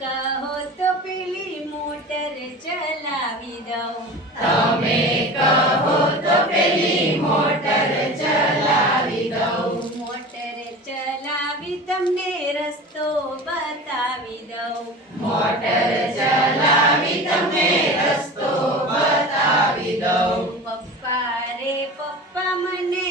તમે કહો તો પેલી મોટર ચલાવી દઉં. મોટર ચલાવી તમને રસ્તો બતાવી દઉં. પપ્પા મને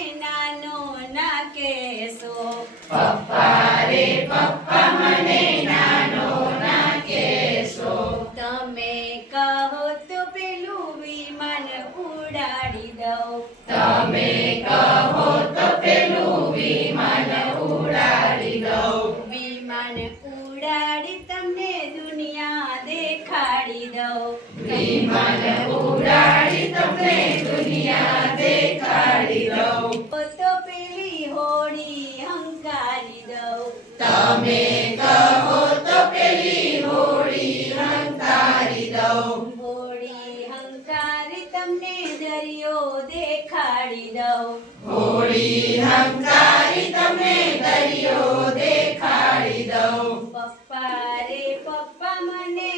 રે પપ્પા મને નાનો ના કેસો તમે કહો તો પેલું વિમાન ઉડાડી દઉં. વિમાન ઉડાડી તમને દુનિયા દેખાડી દઉં. ઓ તો પેલી હોળી હંકારી દઉં. તમે કહો તો પેલી દરિયો દેખાડી દઉં. પપ્પા રે પપ્પા મને